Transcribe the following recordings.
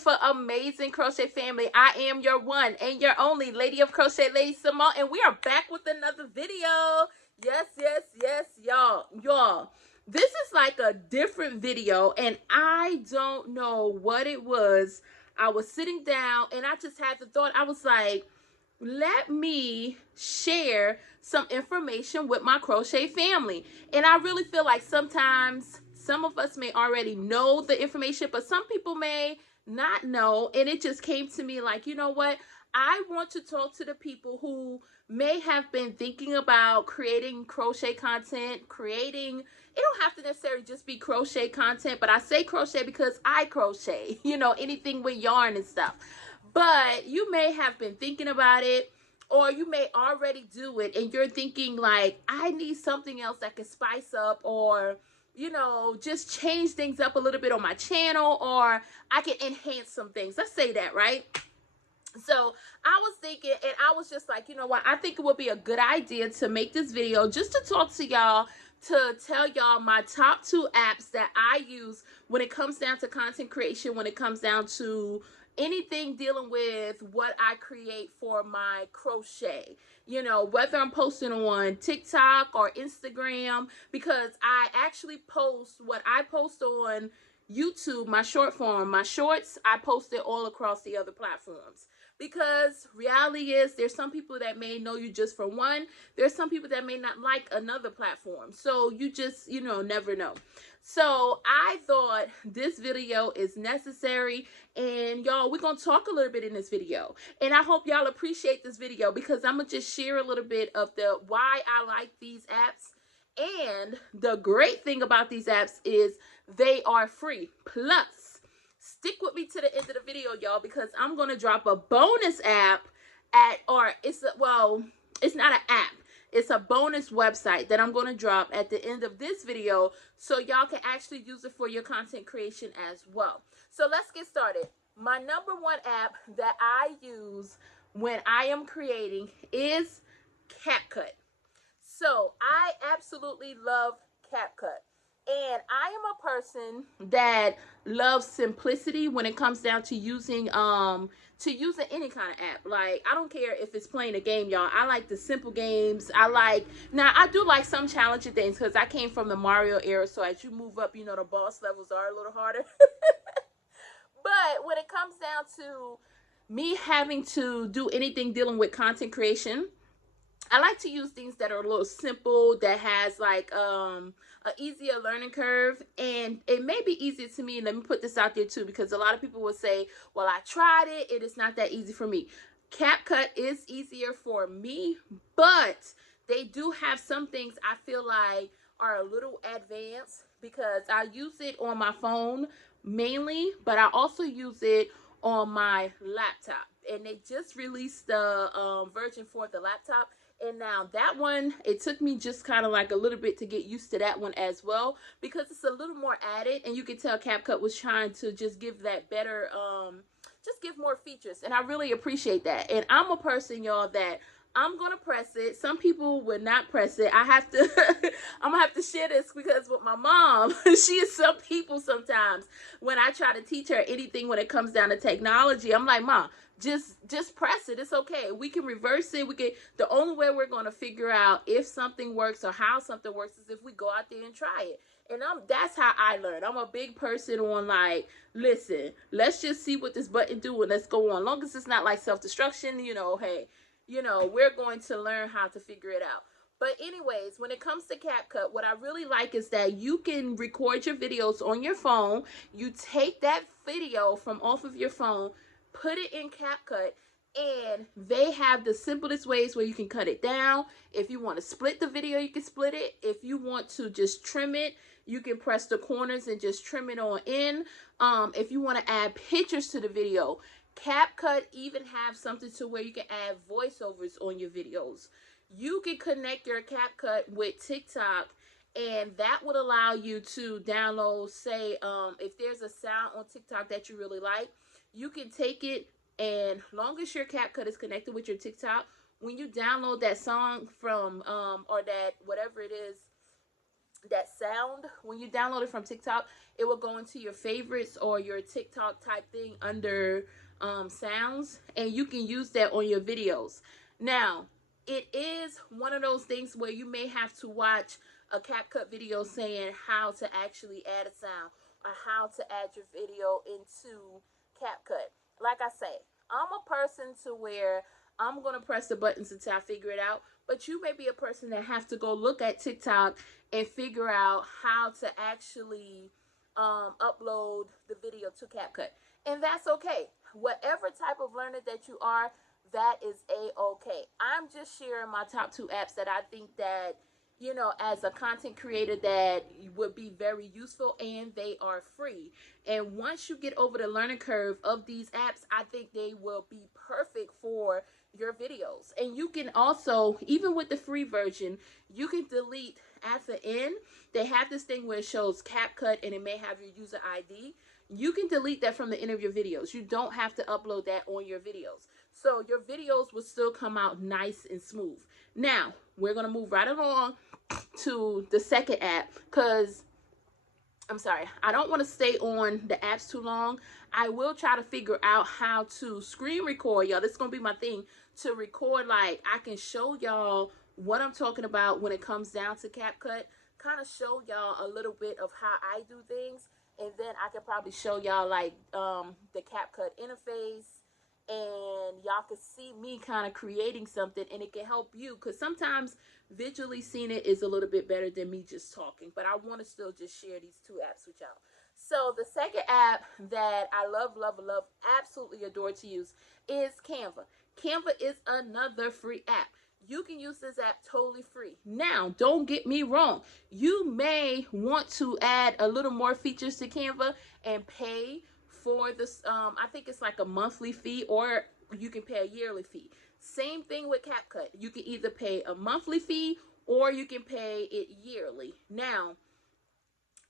beautiful, amazing crochet family. I am your one and your only Lady of Crochet, LadySamoan, and we are back with another video. Yes, y'all. This is like a different video, and I don't know what it was. I was sitting down, and I just had the thought. I was like, let me share some information with my crochet family. And I really feel like sometimes some of us may already know the information, but some people may not know. And it just came to me like, you know what? I want to talk to the people who may have been thinking about creating crochet content, it don't have to necessarily just be crochet content, but I say crochet because I crochet, anything with yarn and stuff. But you may have been thinking about it, or you may already do it, and you're thinking like, I need something else that can spice up, or just change things up a little bit on my channel, or I can enhance some things. Let's say that, right? So I was thinking, and I was just like, you know what? I think it would be a good idea to make this video just to talk to y'all, to tell y'all my top 2 apps that I use when it comes down to content creation, when it comes down to anything dealing with what I create for my crochet. Whether I'm posting on TikTok or Instagram, because I actually post what I post on YouTube, my short form, my shorts, I post it all across the other platforms. Because reality is, there's some people that may know you just for one. There's some people that may not like another platform. So you just, never know. So I thought this video is necessary. And y'all, we're going to talk a little bit in this video. And I hope y'all appreciate this video, because I'm going to just share a little bit of the why I like these apps. And the great thing about these apps is they are free. Plus, stick with me to the end of the video, y'all, because I'm going to drop a bonus app it's not an app. It's a bonus website that I'm going to drop at the end of this video, so y'all can actually use it for your content creation as well. So let's get started. My number 1 app that I use when I am creating is CapCut. So I absolutely love CapCut. And I am a person that loves simplicity when it comes down to using any kind of app. Like, I don't care if it's playing a game, y'all. I like the simple games. Now I do like some challenging things, because I came from the Mario era, so as you move up, the boss levels are a little harder. But when it comes down to me having to do anything dealing with content creation, I like to use things that are a little simple, that has like an easier learning curve, and it may be easier to me. And let me put this out there too, because a lot of people will say, well, I tried it, it is not that easy for me. CapCut is easier for me, but they do have some things I feel like are a little advanced, because I use it on my phone mainly, but I also use it on my laptop. And they just released the version for the laptop. And now that one, it took me just kind of like a little bit to get used to that one as well, because it's a little more added, and you can tell CapCut was trying to just give that better, just give more features, and I really appreciate that. And I'm a person, y'all, that I'm gonna press it. Some people would not press it. I have to I'm gonna have to share this, because with my mom, she is some people sometimes, when I try to teach her anything when it comes down to technology, I'm like, Mom, just press it. It's okay. We can reverse it. The only way we're going to figure out if something works or how something works is if we go out there and try it. And that's how I learn. I'm a big person on like, listen, let's just see what this button do, and let's go on. Long as it's not like self-destruction, hey, we're going to learn how to figure it out. But anyways, when it comes to CapCut, what I really like is that you can record your videos on your phone. You take that video from off of your phone, put it in CapCut, and they have the simplest ways where you can cut it down. If you want to split the video, you can split it. If you want to just trim it, you can press the corners and just trim it on in. If you want to add pictures to the video, CapCut even have something to where you can add voiceovers on your videos. You can connect your CapCut with TikTok, and that would allow you to download, say, if there's a sound on TikTok that you really like, you can take it, and long as your CapCut is connected with your TikTok, when you download that song from or that whatever it is that sound, when you download it from TikTok, it will go into your favorites or your TikTok type thing under sounds, and you can use that on your videos. Now, it is one of those things where you may have to watch a CapCut video saying how to actually add a sound or how to add your video into CapCut. Like I say, I'm a person to where I'm going to press the buttons until I figure it out. But you may be a person that have to go look at TikTok and figure out how to actually upload the video to CapCut. And that's okay. Whatever type of learner that you are, that is a-okay. I'm just sharing my top 2 apps that I think that, you know, as a content creator, that would be very useful, and they are free. And once you get over the learning curve of these apps, I think they will be perfect for your videos. And you can also, even with the free version, you can delete at the end. They have this thing where it shows CapCut and it may have your user ID. You can delete that from the end of your videos. You don't have to upload that on your videos. So your videos will still come out nice and smooth. Now, we're going to move right along to the second app, because I'm sorry, I don't want to stay on the apps too long. I will try to figure out how to screen record, y'all. This is going to be my thing, to record, like I can show y'all what I'm talking about when it comes down to CapCut, kind of show y'all a little bit of how I do things, and then I could probably show y'all like the CapCut interface, and y'all can see me kind of creating something, and it can help you, because sometimes visually seeing it is a little bit better than me just talking. But I want to still just share these 2 apps with y'all. So the second app that I love, love, love, absolutely adore to use is Canva. Canva is another free app. You can use this app totally free. Now, don't get me wrong. You may want to add a little more features to Canva and pay for this. I think it's like a monthly fee, or you can pay a yearly fee. Same thing with CapCut. You can either pay a monthly fee or you can pay it yearly. Now,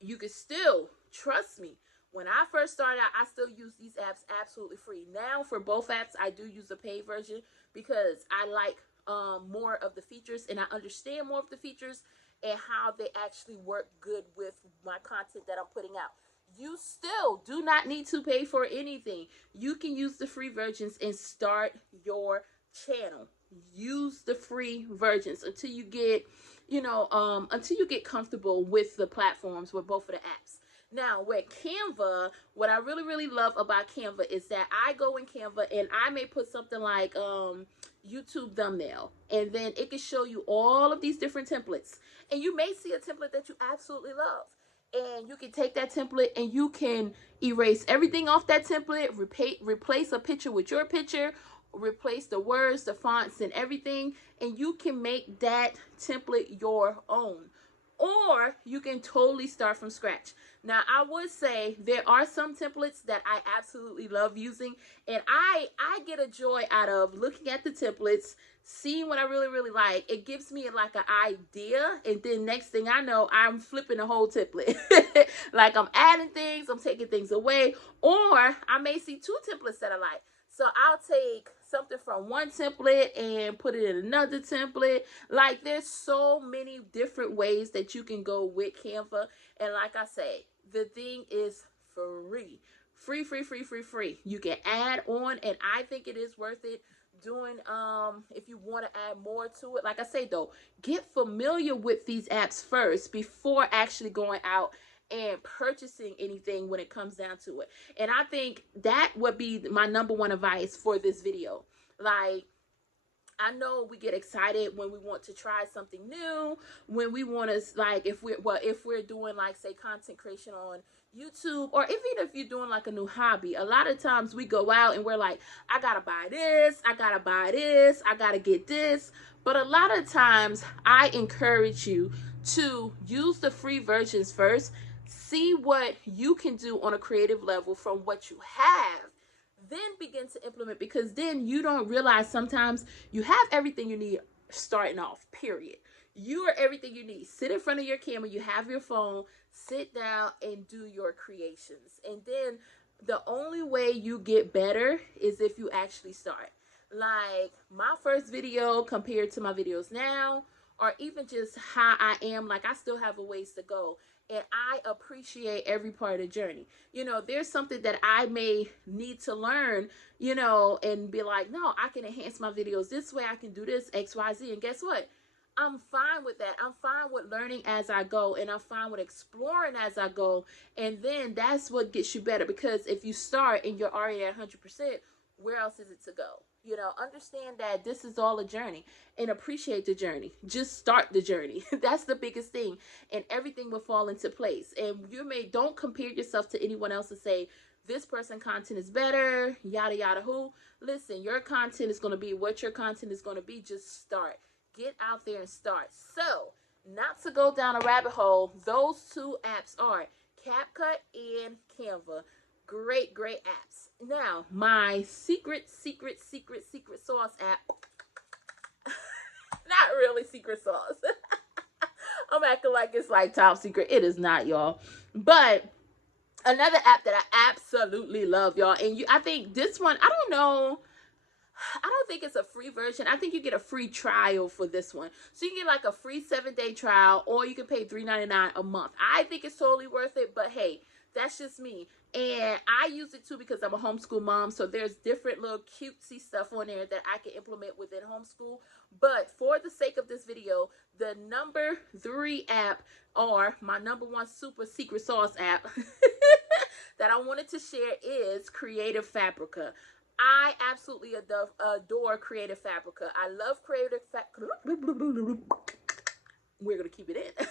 you can still, trust me, when I first started out, I still use these apps absolutely free. Now, for both apps, I do use a paid version because I like more of the features, and I understand more of the features and how they actually work good with my content that I'm putting out. You still do not need to pay for anything. You can use the free versions and start your channel. Use the free versions until you get, until you get comfortable with the platforms, with both of the apps. Now, with Canva, what I really, really love about Canva is that I go in Canva and I may put something like YouTube thumbnail, and then it can show you all of these different templates. And you may see a template that you absolutely love, and you can take that template and you can erase everything off that template, replace a picture with your picture, replace the words, the fonts, and everything, and you can make that template your own. Or you can totally start from scratch. Now, I would say there are some templates that I absolutely love using, and I get a joy out of looking at the templates, seeing what I really, really like. It gives me like an idea, and then next thing I know, I'm flipping the whole template. Like, I'm adding things, I'm taking things away, or I may see 2 templates that I like. So I'll take something from one template and put it in another template. Like, there's so many different ways that you can go with Canva. And like I say, the thing is free. Free, free, free, free, free. You can add on, and I think it is worth it doing, if you want to add more to it. Like I say though, get familiar with these apps first before actually going out and purchasing anything when it comes down to it. And I think that would be my number 1 advice for this video. Like, I know we get excited when we want to try something new, when we want to, like, if we're doing, like, say, content creation on YouTube, or even if you're doing like a new hobby. A lot of times we go out and we're like, I gotta buy this, I gotta buy this, I gotta get this. But a lot of times I encourage you to use the free versions first. See what you can do on a creative level from what you have, then begin to implement, because then you don't realize sometimes you have everything you need starting off, period. You are everything you need. Sit in front of your camera, you have your phone, sit down and do your creations. And then the only way you get better is if you actually start. Like, my first video compared to my videos now or even just how I am. Like, I still have a ways to go, and I appreciate every part of the journey. You know, there's something that I may need to learn, you know, and be like, no, I can enhance my videos this way. I can do this XYZ, and guess what? I'm fine with that. I'm fine with learning as I go, and I'm fine with exploring as I go. And then that's what gets you better, because if you start and you're already at 100%, where else is it to go? You know, understand that this is all a journey, and appreciate the journey. Just start the journey. That's the biggest thing, and everything will fall into place. And don't compare yourself to anyone else and say, this person content is better, yada, yada, who. Listen, your content is going to be what your content is going to be. Just start. Get out there and start. So, not to go down a rabbit hole, those two apps are CapCut and Canva. Great, great apps. Now, my secret sauce app. Not really secret sauce. I'm acting like it's like top secret. It is not, y'all. But another app that I absolutely love, y'all. And I think this one, I don't know. I don't think it's a free version. I think you get a free trial for this one. So you can get like a free 7-day trial, or you can pay $3.99 a month. I think it's totally worth it, but hey, that's just me. And I use it too because I'm a homeschool mom, so there's different little cutesy stuff on there that I can implement within homeschool. But for the sake of this video, the number 3 app, or my number 1 super secret sauce app that I wanted to share is Creative Fabrica. I absolutely adore Creative Fabrica. I love Creative Fabrica. We're going to keep it in.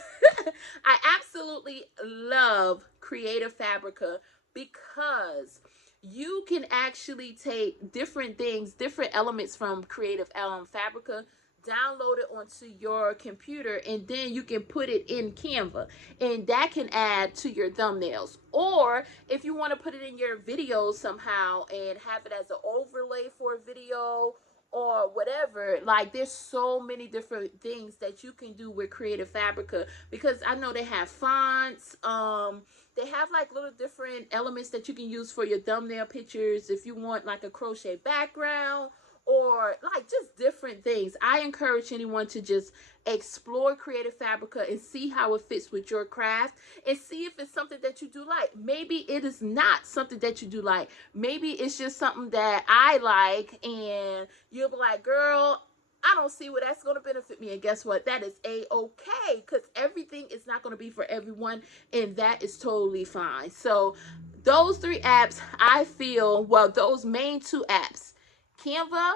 I absolutely love Creative Fabrica because you can actually take different things, different elements from Creative Fabrica, download it onto your computer, and then you can put it in Canva, and that can add to your thumbnails. Or if you want to put it in your videos somehow and have it as an overlay for a video or whatever, like there's so many different things that you can do with Creative Fabrica, because I know they have fonts, they have like little different elements that you can use for your thumbnail pictures if you want like a crochet background, or like just different things. I encourage anyone to just explore Creative Fabrica and see how it fits with your craft, and see if it's something that you do like. Maybe it is not something that you do like. Maybe it's just something that I like, and you'll be like, girl, I don't see where that's going to benefit me. And guess what? That is a-okay, because everything is not going to be for everyone, and that is totally fine. So those 3 apps, I feel, well, those main 2 apps, Canva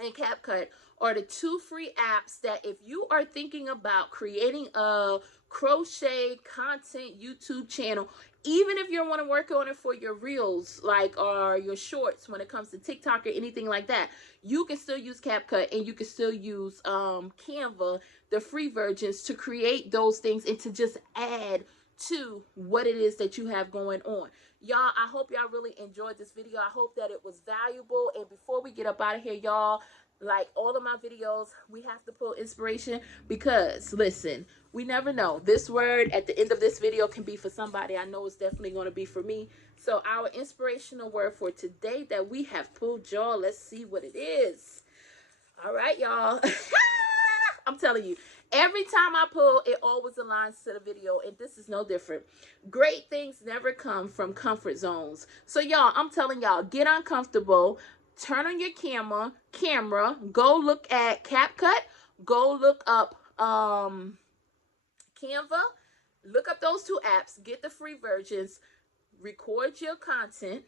and CapCut, are the 2 free apps that if you are thinking about creating a crochet content YouTube channel, even if you want to work on it for your reels, like, or your shorts when it comes to TikTok or anything like that, you can still use CapCut, and you can still use Canva, the free versions, to create those things and to just add to what it is that you have going on. Y'all, I hope y'all really enjoyed this video. I hope that it was valuable. And before we get up out of here, y'all, like all of my videos, we have to pull inspiration, because listen, we never know. This word at the end of this video can be for somebody. I know it's definitely going to be for me. So our inspirational word for today that we have pulled, y'all, let's see what it is. All right, y'all. I'm telling you, every time I pull, it always aligns to the video, and this is no different. Great things never come from comfort zones. So y'all, I'm telling y'all, get uncomfortable, turn on your camera, go look at CapCut, go look up Canva, look up those 2 apps, get the free versions, record your content,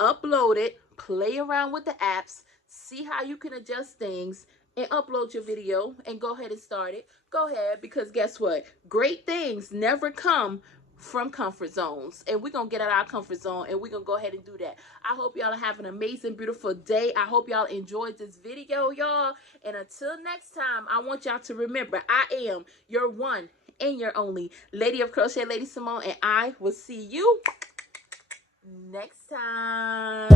upload it, play around with the apps, see how you can adjust things, and upload your video, and go ahead and start it. Go ahead, because guess what? Great things never come from comfort zones, and we're gonna get out of our comfort zone, and we're gonna go ahead and do that. I hope y'all have an amazing, beautiful day. I hope y'all enjoyed this video, y'all, and until next time, I want y'all to remember, I am your one and your only Lady of Crochet, LadySamoan, and I will see you next time.